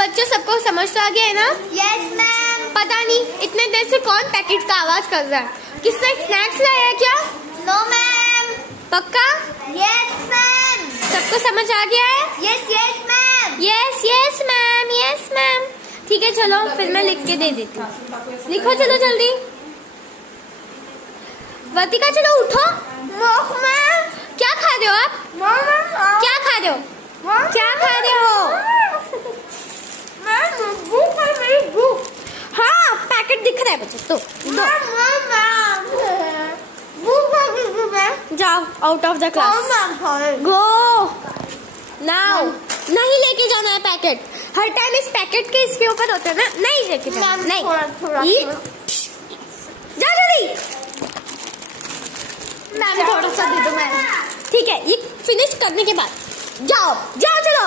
बच्चों सबको समझ तो आ गया है ना? Yes ma'am. पता नहीं इतने देर से कौन पैकेट का आवाज कर रहा है। किसने स्नैक्स लाया है क्या? No ma'am. पक्का? Yes ma'am. सबको समझ आ गया है? Yes yes ma'am. Yes yes ma'am, yes ma'am. ठीक है चलो फिर मैं लिख के दे देती हूँ। लिखो चलो जल्दी। वर्तिका चलो उठो। मैम। क्या खा रहे हो आप? क्या खा रहे हो? क्या खा रहे हो? हाँ पैकेट दिख रहा है बच्चे तो दो। जाओ out of the class. Go now. नहीं लेके जाना है पैकेट। हर टाइम इस पैकेट के इसके ऊपर होता है ना, नहीं लेके जाना। नहीं जा जल्दी। मैम थोड़ा सा दे दो मैम। ठीक है ये फिनिश करने के बाद जाओ जाओ चलो।